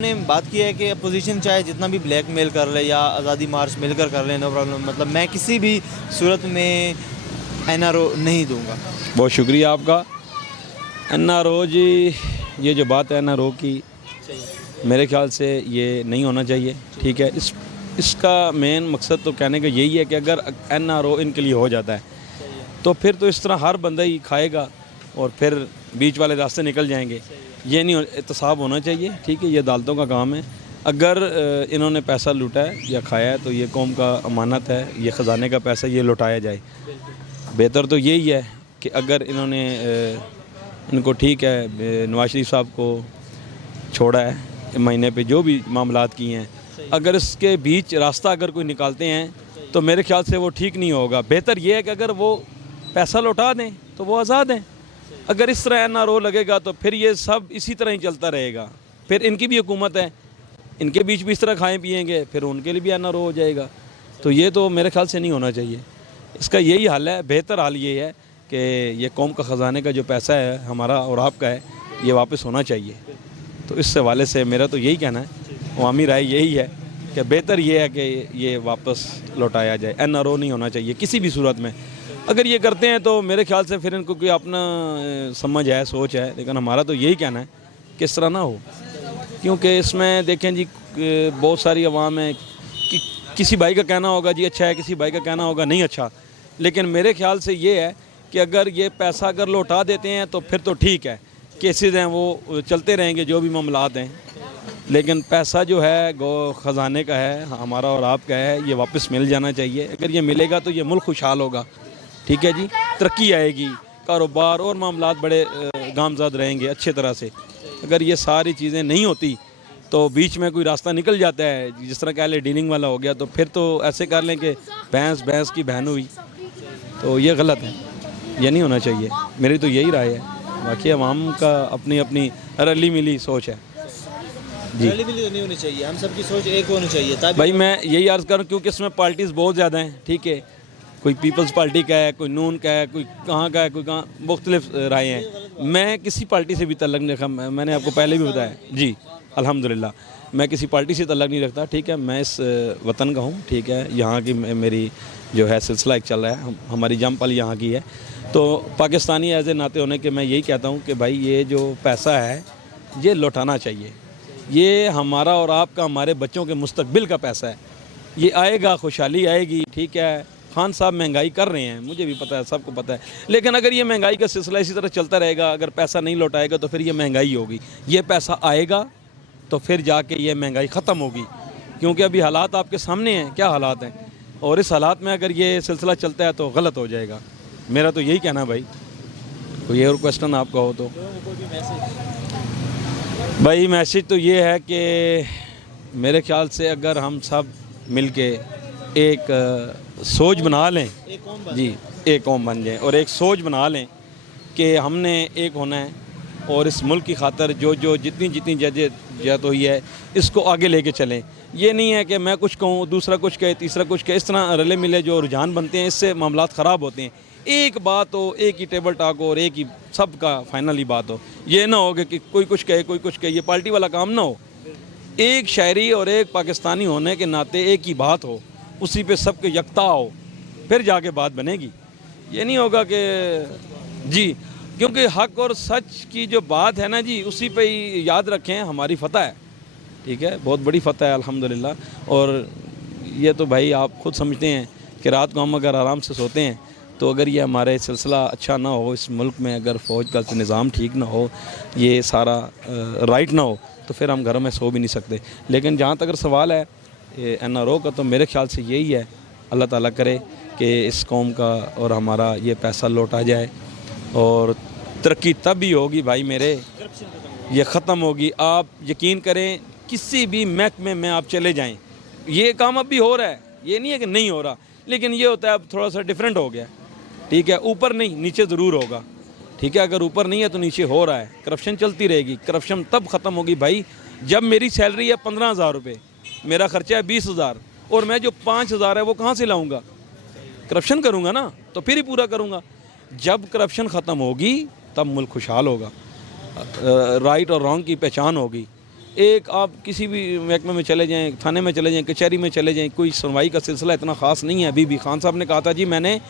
ने बात की है कि अपोजिशन चाहे जितना भी ब्लैकमेल कर ले या आज़ादी मार्च मिलकर कर ले, नो प्रॉब्लम, मतलब मैं किसी भी सूरत में एनआरओ नहीं दूंगा। बहुत शुक्रिया आपका। एनआरओ जी, ये जो बात है एनआरओ की, मेरे ख्याल से ये नहीं होना चाहिए। ठीक है, इसका मेन मकसद तो कहने का यही है कि अगर एनआरओ इनके लिए हो जाता है तो फिर तो इस तरह हर बंदा ही खाएगा और फिर बीच वाले रास्ते निकल जाएंगे। ये नहीं, एहतसाब होना चाहिए। ठीक है, ये अदालतों का काम है। अगर इन्होंने पैसा लूटा है या खाया है तो ये कौम का अमानत है, ये ख़जाने का पैसा ये लौटाया जाए। बेहतर तो यही है कि अगर इन्होंने इनको, ठीक है, नवाज शरीफ साहब को छोड़ा है महीने पे जो भी मामलात किए हैं, अगर इसके बीच रास्ता अगर कोई निकालते हैं तो मेरे ख्याल से वो ठीक नहीं होगा। बेहतर ये है कि अगर वो पैसा लौटा दें तो वो आज़ाद हैं। अगर इस तरह एनआरओ लगेगा तो फिर ये सब इसी तरह ही चलता रहेगा। फिर इनकी भी हुकूमत है, इनके बीच भी इस तरह खाएं पिएंगे, फिर उनके लिए भी एनआरओ हो जाएगा। तो ये तो मेरे ख्याल से नहीं होना चाहिए। इसका यही हल है, बेहतर हाल ये है कि ये कौम का ख़जाने का जो पैसा है हमारा और आपका है, ये वापस होना चाहिए। तो इस हवाले से मेरा तो यही कहना है, अवामी राय यही है कि बेहतर ये है कि ये वापस लौटाया जाए। एनआरओ नहीं होना चाहिए किसी भी सूरत में। अगर ये करते हैं तो मेरे ख्याल से फिर इनको कोई अपना समझ है, सोच है, लेकिन हमारा तो यही कहना है कि इस तरह ना हो। क्योंकि इसमें देखें जी, बहुत सारी अवाम है कि किसी भाई का कहना होगा जी अच्छा है, किसी भाई का कहना होगा नहीं अच्छा। लेकिन मेरे ख्याल से ये है कि अगर ये पैसा अगर लौटा देते हैं तो फिर तो ठीक है, केसेस हैं वो चलते रहेंगे जो भी मामलात हैं। लेकिन पैसा जो है गो ख़जाने का है, हमारा और आपका है, ये वापस मिल जाना चाहिए। अगर ये मिलेगा तो ये मुल्क खुशहाल होगा। ठीक है जी, तरक्की आएगी, कारोबार और मामलात बड़े गामज़द रहेंगे अच्छे तरह से। अगर ये सारी चीज़ें नहीं होती तो बीच में कोई रास्ता निकल जाता है, जिस तरह कह ले डीलिंग वाला हो गया, तो फिर तो ऐसे कर लें कि भैंस की बहन हुई, तो ये गलत है, ये नहीं होना चाहिए। मेरी तो यही राय है। बाकी अवाम का अपनी अपनी रली मिली सोच है जी। रली मिली तो नहीं होनी चाहिए, हम सबकी सोच एक होनी चाहिए। भाई मैं यही अर्ज़ करूँ, क्योंकि इसमें पार्टीज़ बहुत ज़्यादा हैं। ठीक है, कोई पीपल्स पार्टी का है, कोई नून का है, कोई कहाँ का है, कोई कहाँ, मुख्तलिफ राय हैं। मैं किसी पार्टी से भी तल्लक नहीं रखा, मैंने आपको पहले भी बताया जी, अल्हम्दुलिल्लाह मैं किसी पार्टी से तल्लक नहीं रखता। ठीक है, मैं इस वतन का हूँ। ठीक है, यहाँ की मेरी जो है सिलसिला एक चल रहा है, हमारी जमपल यहाँ की है। तो पाकिस्तानी एज ए नाते होने के मैं यही कहता हूँ कि भाई ये जो पैसा है ये लौटाना चाहिए। ये हमारा और आपका, हमारे बच्चों के मुस्तकबिल का पैसा है। ये आएगा, खुशहाली आएगी। ठीक है, खान साहब महंगाई कर रहे हैं, मुझे भी पता है, सबको पता है। लेकिन अगर ये महंगाई का सिलसिला इसी तरह चलता रहेगा, अगर पैसा नहीं लौटाएगा तो फिर ये महंगाई होगी। ये पैसा आएगा तो फिर जाके ये महंगाई ख़त्म होगी। क्योंकि अभी हालात आपके सामने हैं, क्या हालात हैं, और इस हालात में अगर ये सिलसिला चलता है तो गलत हो जाएगा। मेरा तो यही कहना है भाई। कोई और क्वेश्चन आपका हो तो भाई। मैसेज तो ये है कि मेरे ख्याल से अगर हम सब मिल के एक सोच बना लें जी, एक कौम बन जाए और एक सोच बना लें कि हमने एक होना है और इस मुल्क की खातर जो जो जितनी जितनी जदोजहद हुई है इसको आगे लेके चलें। ये नहीं है कि मैं कुछ कहूँ, दूसरा कुछ कहे, तीसरा कुछ कहे, इस तरह रले मिले जो रुझान बनते हैं, इससे मामलात ख़राब होते हैं। एक बात हो, एक ही टेबल टॉक हो और एक ही सबका फाइनली बात हो। ये ना हो कि कोई कुछ कहे कोई कुछ कहे, ये पार्टी वाला काम ना हो। एक शायरी और एक पाकिस्तानी होने के नाते एक ही बात हो, उसी पे सबके यकता हो, फिर जाके बात बनेगी। ये नहीं होगा कि जी, क्योंकि हक और सच की जो बात है ना जी, उसी पे ही याद रखें हमारी फ़तह है। ठीक है, बहुत बड़ी फ़तह है अल्हम्दुलिल्लाह। और ये तो भाई आप खुद समझते हैं कि रात को हम अगर आराम से सोते हैं तो अगर ये हमारे सिलसिला अच्छा ना हो, इस मुल्क में अगर फ़ौज का निज़ाम ठीक ना हो, ये सारा राइट ना हो, तो फिर हम घर में सो भी नहीं सकते। लेकिन जहाँ तक सवाल है एनआरओ का, तो मेरे ख्याल से यही है, अल्लाह ताला करे कि इस कौम का और हमारा ये पैसा लौटा जाए और तरक्की तब ही होगी भाई मेरे, ये ख़त्म होगी। आप यकीन करें, किसी भी महकमे में आप चले जाएं, ये काम अब भी हो रहा है, ये नहीं है कि नहीं हो रहा, लेकिन ये होता है अब थोड़ा सा डिफरेंट हो गया। ठीक है, ऊपर नहीं नीचे ज़रूर होगा। ठीक है, अगर ऊपर नहीं है तो नीचे हो रहा है। करप्शन चलती रहेगी। करप्शन तब ख़त्म होगी भाई जब मेरी सैलरी है 15,000 रुपये, मेरा ख़र्चा है 20,000 और मैं जो 5,000 है वो कहाँ से लाऊंगा? करप्शन करूँगा ना, तो फिर ही पूरा करूँगा। जब करप्शन ख़त्म होगी तब मुल्क खुशहाल होगा, राइट और रॉन्ग की पहचान होगी। एक आप किसी भी महकमे में चले जाएं, थाने में चले जाएं, कचहरी में चले जाएं, कोई सुनवाई का सिलसिला इतना ख़ास नहीं है अभी भी। खान साहब ने कहा था जी मैंने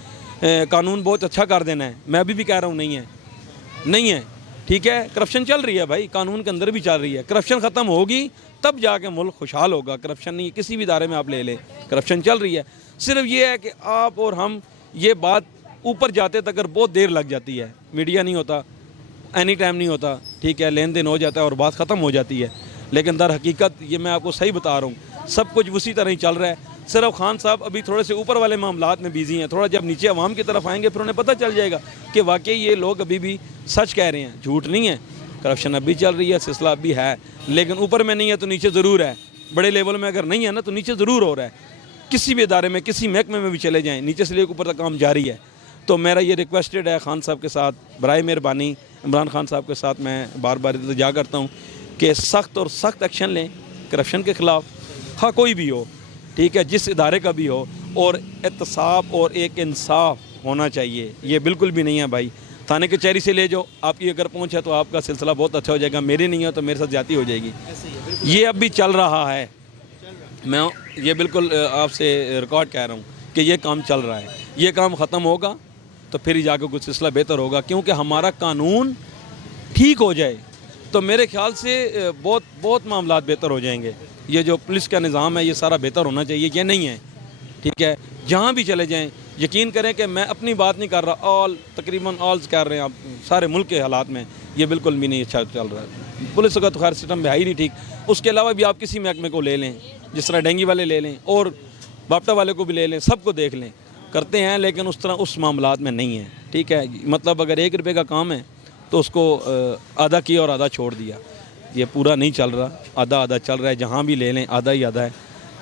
कानून बहुत अच्छा कर देना है, मैं अभी भी कह रहा हूँ नहीं है, ठीक है। करप्शन चल रही है भाई, कानून के अंदर भी चल रही है। करप्शन ख़त्म होगी तब जाके मुल्क खुशहाल होगा। करप्शन नहीं, किसी भी इदारे में आप ले लें, करप्शन चल रही है। सिर्फ ये है कि आप और हम ये बात ऊपर जाते तक बहुत देर लग जाती है, मीडिया नहीं होता, एनी टाइम नहीं होता, ठीक है, लेन देन हो जाता है और बात ख़त्म हो जाती है। लेकिन दर हकीकत ये मैं आपको सही बता रहा हूँ, सब कुछ उसी तरह ही चल रहा है। सिर्फ खान साहब अभी थोड़े से ऊपर वाले मामलात में बिजी हैं, थोड़ा जब नीचे अवाम की तरफ आएंगे फिर उन्हें पता चल जाएगा कि वाकई ये लोग अभी भी सच कह रहे हैं, झूठ नहीं है। करप्शन अभी चल रही है, सिलसिला अभी है, लेकिन ऊपर में नहीं है तो नीचे ज़रूर है। बड़े लेवल में अगर नहीं है ना तो नीचे ज़रूर हो रहा है। किसी भी इदारे में, किसी महकमे में भी चले जाएँ, नीचे से लेकर ऊपर तक काम जारी है। तो मेरा ये रिक्वेस्टेड है खान साहब के साथ, बराए मेहरबानी इमरान खान साहब के साथ मैं बार बार इल्तिजा करता हूँ कि सख्त और सख्त एक्शन लें करप्शन के ख़िलाफ़, हाँ कोई भी हो, ठीक है, जिस इदारे का भी हो, और एहतसाब और एक इंसाफ होना चाहिए। ये बिल्कुल भी नहीं है भाई। थाने कचहरी से ले जाओ, आपकी अगर पहुँच है तो आपका सिलसिला बहुत अच्छा हो जाएगा, मेरी नहीं है तो मेरे साथ ज्यादती हो जाएगी। ये अब भी चल रहा है, मैं ये बिल्कुल आपसे रिकॉर्ड कह रहा हूँ कि ये काम चल रहा है। ये काम ख़त्म होगा तो फिर ही जाकर कुछ सिलसिला बेहतर होगा, क्योंकि हमारा कानून ठीक हो जाए तो मेरे ख्याल से बहुत मामलात बेहतर हो जाएंगे। ये जो पुलिस का निज़ाम है ये सारा बेहतर होना चाहिए, ये नहीं है, ठीक है। जहाँ भी चले जाएं, यकीन करें कि मैं अपनी बात नहीं कर रहा, तकरीबन ऑल्स कर रहे हैं आप सारे मुल्क के हालात में, ये बिल्कुल भी नहीं अच्छा चल रहा है। पुलिस का तो खैर सिस्टम है ही नहीं ठीक। उसके अलावा भी आप किसी महकमे को ले लें, जिस तरह डेंगी वाले ले लें और बाप्टा वाले को भी ले लें, सबको देख लें, करते हैं, लेकिन उस तरह उस मामलात में नहीं है, ठीक है। मतलब अगर 1 रुपये का काम है तो उसको आधा किया और आधा छोड़ दिया, ये पूरा नहीं चल रहा, आधा आधा चल रहा है। जहाँ भी ले लें आधा ही आधा है।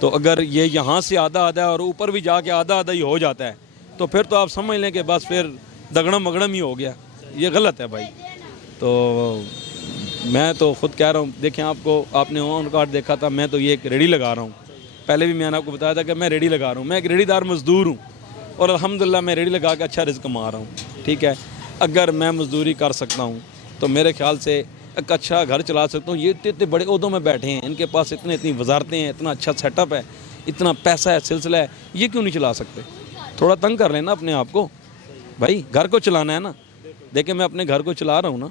तो अगर ये यहाँ से आधा आधा है और ऊपर भी जाके आधा आधा ही हो जाता है तो फिर तो आप समझ लें कि बस फिर दगड़म मगड़म ही हो गया। ये गलत है भाई। तो मैं तो ख़ुद कह रहा हूँ, देखें आपने ऑन कार्ड देखा था, मैं तो ये एक रेडी लगा रहा हूँ। पहले भी मैंने आपको बताया था कि मैं रेडी लगा रहा हूँ, मैं एक रेडीदार मज़दूर हूँ और अल्हम्दुलिल्लाह मैं रेडी लगा के अच्छा रिज़्क़ कमा रहा हूँ, ठीक है। अगर मैं मज़दूरी कर सकता हूँ तो मेरे ख्याल से एक अच्छा घर चला सकता हूँ। ये इतने बड़े ओहदों में बैठे हैं, इनके पास इतनी वजारतें हैं, इतना अच्छा सेटअप है, इतना पैसा है, सिलसिला है, ये क्यों नहीं चला सकते? थोड़ा तंग कर लेना अपने आप को भाई, घर को चलाना है ना। देखिए मैं अपने घर को चला रहा हूँ ना,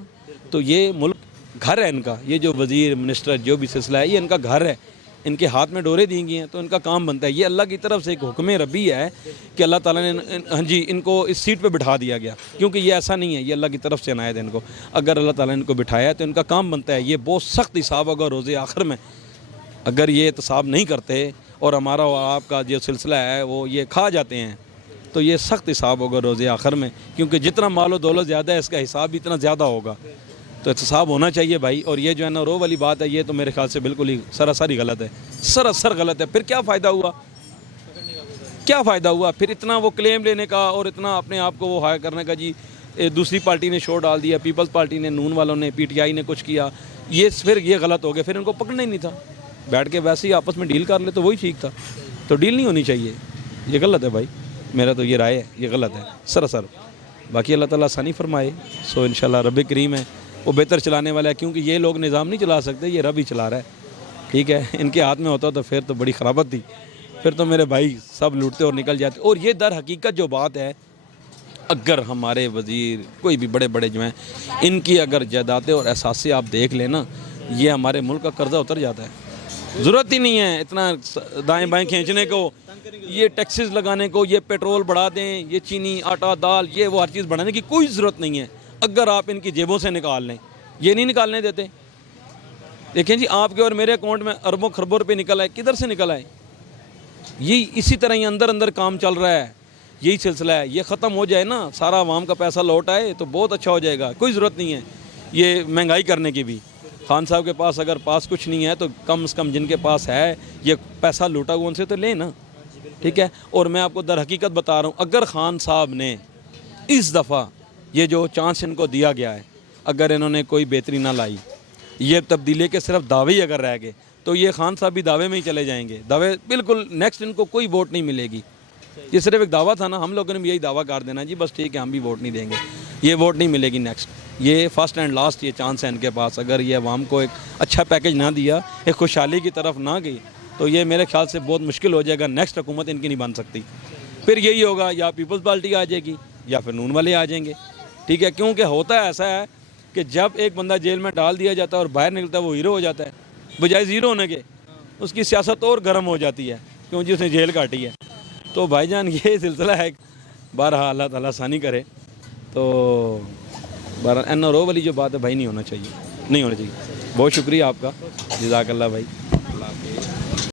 तो ये मुल्क घर है इनका, ये जो वज़ीर मिनिस्टर जो भी सिलसिला है ये इनका घर है, इनके हाथ में डोरे दी गई हैं तो इनका काम बनता है। ये अल्लाह की तरफ से एक हुक्म रब्बी है कि अल्लाह ताला ने हाँ जी इनको इस सीट पे बिठा दिया गया, क्योंकि ये ऐसा नहीं है, ये अल्लाह की तरफ से अनायत है इनको। अगर अल्लाह ताला ने इनको बिठाया है तो इनका काम बनता है। ये बहुत सख्त हिसाब होगा रोज़े आखिर में, अगर ये एहतसाब नहीं करते और हमारा और आपका जो सिलसिला है वो ये खा जाते हैं तो ये सख्त हिसाब होगा रोज़े आखिर में, क्योंकि जितना मालो दौलत ज़्यादा है इसका हिसाब भी इतना ज़्यादा होगा। तो एहतसाब होना चाहिए भाई। और ये जो है ना रो वाली बात है, ये तो मेरे ख्याल से बिल्कुल ही सरासर ही गलत है, सरासर गलत है। फिर क्या फ़ायदा हुआ, क्या फ़ायदा हुआ फिर इतना वो क्लेम लेने का और इतना अपने आप को वो हायर करने का। जी दूसरी पार्टी ने शोर डाल दिया, पीपल्स पार्टी ने, नून वालों ने, PTI ने कुछ किया, ये फिर ये गलत हो गया, फिर इनको पकड़ना ही नहीं था, बैठ के वैसे ही आपस में डील कर ले तो वही ठीक था। तो डील नहीं होनी चाहिए, ये गलत है भाई, मेरा तो ये राय है, ये गलत है सरासर। बाकी अल्लाह ताला आसानी फरमाए। सो इंशाल्लाह रब करीम है वो बेहतर चलाने वाला है, क्योंकि ये लोग निज़ाम नहीं चला सकते, ये रब ही चला रहा है, ठीक है। इनके हाथ में होता तो फिर तो बड़ी खराबत थी, फिर तो मेरे भाई सब लूटते और निकल जाते। और ये दर हकीकत जो बात है, अगर हमारे वज़ीर कोई भी बड़े बड़े जो हैं इनकी अगर जायदादें और एहसास आप देख लेना, ये हमारे मुल्क का कर्जा उतर जाता है। ज़रूरत ही नहीं है इतना दाएं बाएं खींचने को, ये टैक्सेस लगाने को, ये पेट्रोल बढ़ा दें, ये चीनी आटा दाल ये वो हर चीज़ बढ़ाने की कोई ज़रूरत नहीं है। अगर आप इनकी जेबों से निकाल लें, ये नहीं निकालने देते। देखें जी आपके और मेरे अकाउंट में अरबों खरबों रुपये निकल आए, किधर से निकल आए? ये इसी तरह ही अंदर अंदर काम चल रहा है, यही सिलसिला है। ये ख़त्म हो जाए ना, सारा आवाम का पैसा लौट आए तो बहुत अच्छा हो जाएगा। कोई ज़रूरत नहीं है ये महंगाई करने की भी। खान साहब के पास अगर पास कुछ नहीं है तो कम से कम जिनके पास है ये पैसा लूटा हुआ उनसे तो ले ना, ठीक है। और मैं आपको दर हकीकत बता रहा हूँ, अगर खान साहब ने इस दफ़ा ये जो चांस इनको दिया गया है, अगर इन्होंने कोई बेहतरी ना लाई, ये तब्दीली के सिर्फ दावे ही अगर रह गए तो ये खान साहब भी दावे में ही चले जाएंगे। दावे बिल्कुल नेक्स्ट इनको कोई वोट नहीं मिलेगी। ये सिर्फ एक दावा था ना, हम लोगों ने भी यही दावा कर देना जी बस ठीक है हम भी वोट नहीं देंगे, ये वोट नहीं मिलेगी नेक्स्ट। ये फर्स्ट एंड लास्ट ये चांस है इनके पास। अगर ये अवाम को एक अच्छा पैकेज ना दिया, एक खुशहाली की तरफ ना गई, तो ये मेरे ख्याल से बहुत मुश्किल हो जाएगा। नेक्स्ट हुकूमत इनकी नहीं बन सकती। फिर यही होगा, या पीपल्स पार्टी आ जाएगी या फिर नून वाले आ जाएंगे, ठीक है। क्योंकि होता है ऐसा है कि जब एक बंदा जेल में डाल दिया जाता है और बाहर निकलता है वो हीरो हो जाता है, बजाय ज़ीरो होने के उसकी सियासत और गर्म हो जाती है क्योंकि उसने जेल काटी है। तो भाईजान ये सिलसिला है, बहरहाल अल्लाह ताला आसानी करे। तो बहरहाल NRO वाली जो बात है भाई नहीं होना चाहिए, नहीं होना चाहिए। बहुत शुक्रिया आपका, जज़ाकल्लाह भाई।